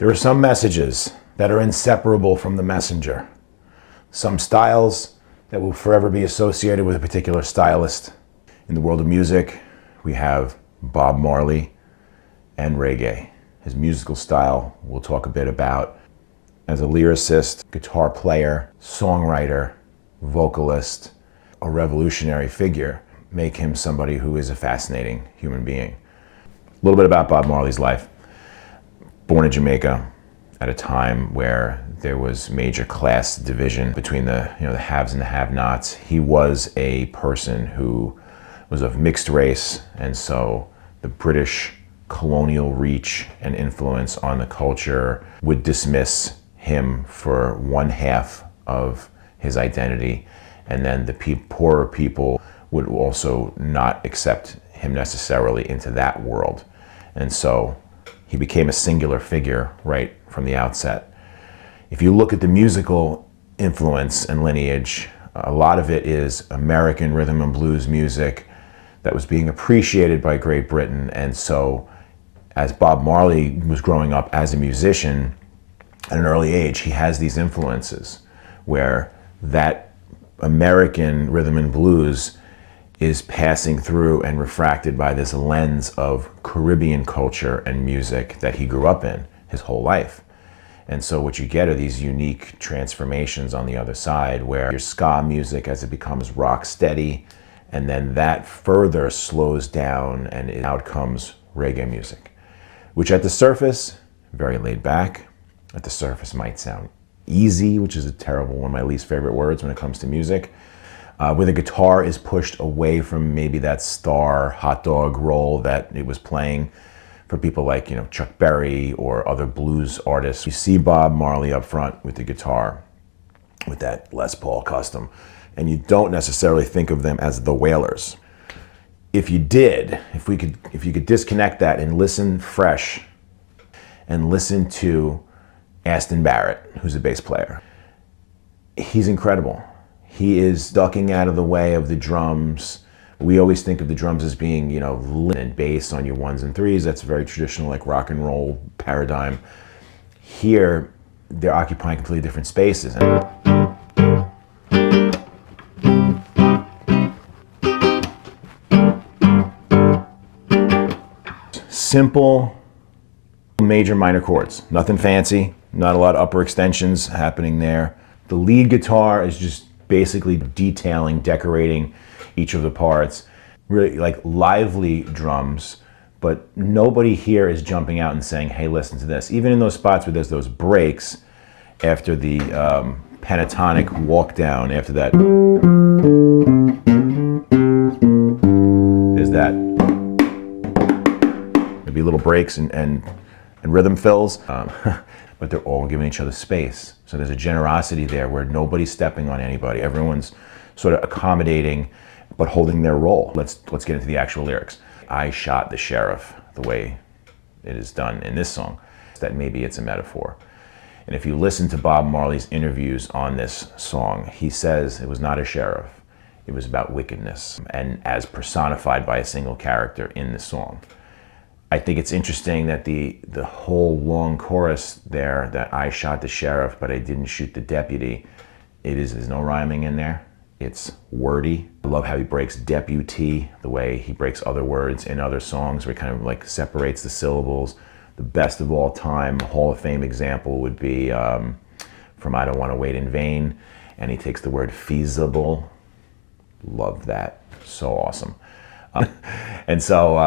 There are some messages that are inseparable from the messenger. Some styles that will forever be associated with a particular stylist. In the world of music, we have Bob Marley and reggae. His musical style we'll talk a bit about. As a lyricist, guitar player, songwriter, vocalist, a revolutionary figure, make him somebody who is a fascinating human being. A little bit about Bob Marley's life. Born in Jamaica at a time where there was major class division between the haves and the have-nots. He was a person who was of mixed race, and so the British colonial reach and influence on the culture would dismiss him for one half of his identity, and then the poorer people would also not accept him necessarily into that world. And so he became a singular figure right from the outset. If you look at the musical influence and lineage, a lot of it is American rhythm and blues music that was being appreciated by Great Britain. And so as Bob Marley was growing up as a musician at an early age, he has these influences where that American rhythm and blues is passing through and refracted by this lens of Caribbean culture and music that he grew up in his whole life. And so what you get are these unique transformations on the other side where your ska music, as it becomes rock steady, and then that further slows down and out comes reggae music, which at the surface, very laid back. At the surface might sound easy, which is one of my least favorite words when it comes to music. Where the guitar is pushed away from maybe that star hot dog role that it was playing for people like Chuck Berry or other blues artists. You see Bob Marley up front with the guitar, with that Les Paul custom, and you don't necessarily think of them as the Wailers. If you could disconnect that and listen fresh, and listen to Aston Barrett, who's a bass player, he's incredible. He is ducking out of the way of the drums. We always think of the drums as being, lit and bass on your ones and threes. That's a very traditional, like, rock and roll paradigm. Here, they're occupying completely different spaces. Simple major minor chords. Nothing fancy, not a lot of upper extensions happening there. The lead guitar is just basically detailing, decorating each of the parts. Really like lively drums, but nobody here is jumping out and saying, hey, listen to this. Even in those spots where there's those breaks after the pentatonic walk down, after that, there's that, maybe little breaks and rhythm fills. But they're all giving each other space. So there's a generosity there where nobody's stepping on anybody. Everyone's sort of accommodating, but holding their role. Let's get into the actual lyrics. I shot the sheriff, the way it is done in this song, that maybe it's a metaphor. And if you listen to Bob Marley's interviews on this song, he says it was not a sheriff. It was about wickedness, and as personified by a single character in the song. I think it's interesting that the whole long chorus there, that I shot the sheriff, but I didn't shoot the deputy, there's no rhyming in there. It's wordy. I love how he breaks deputy, the way he breaks other words in other songs, where he kind of like separates the syllables. The best of all time Hall of Fame example would be from I Don't Want to Wait in Vain, and he takes the word feasible. Love that. So awesome. And so,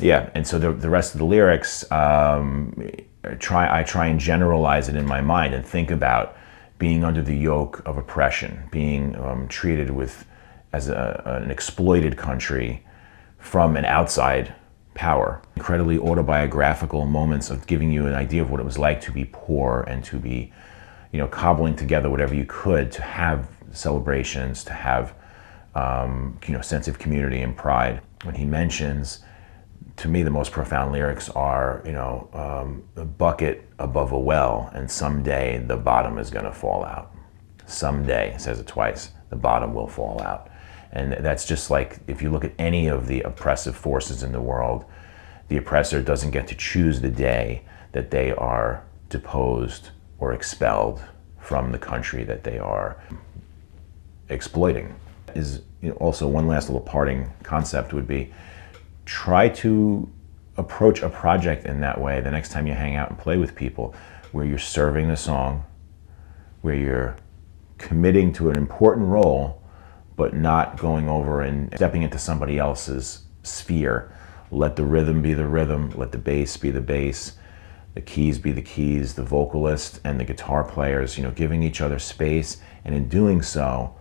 and so the rest of the lyrics, I try and generalize it in my mind and think about being under the yoke of oppression, being treated as an exploited country from an outside power. Incredibly autobiographical moments of giving you an idea of what it was like to be poor and to be, cobbling together whatever you could to have celebrations, to have, sense of community and pride. When he mentions, to me, the most profound lyrics are, a bucket above a well, and someday the bottom is going to fall out. Someday, it says it twice, the bottom will fall out. And that's just like, if you look at any of the oppressive forces in the world, The oppressor doesn't get to choose the day that they are deposed or expelled from the country that they are exploiting. Is, you know, also one last little parting concept would be, try to approach a project in that way the next time you hang out and play with people, where you're serving the song, where you're committing to an important role, but not going over and stepping into somebody else's sphere. Let the rhythm be the rhythm, let the bass be the bass, the keys be the keys, the vocalist and the guitar players, you know, giving each other space. And in doing so,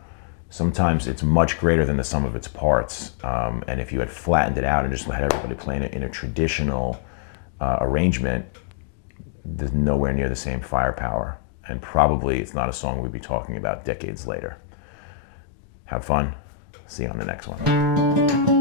sometimes it's much greater than the sum of its parts. And if you had flattened it out and just let everybody play in a traditional arrangement, there's nowhere near the same firepower. And probably it's not a song we'd be talking about decades later. Have fun. See you on the next one.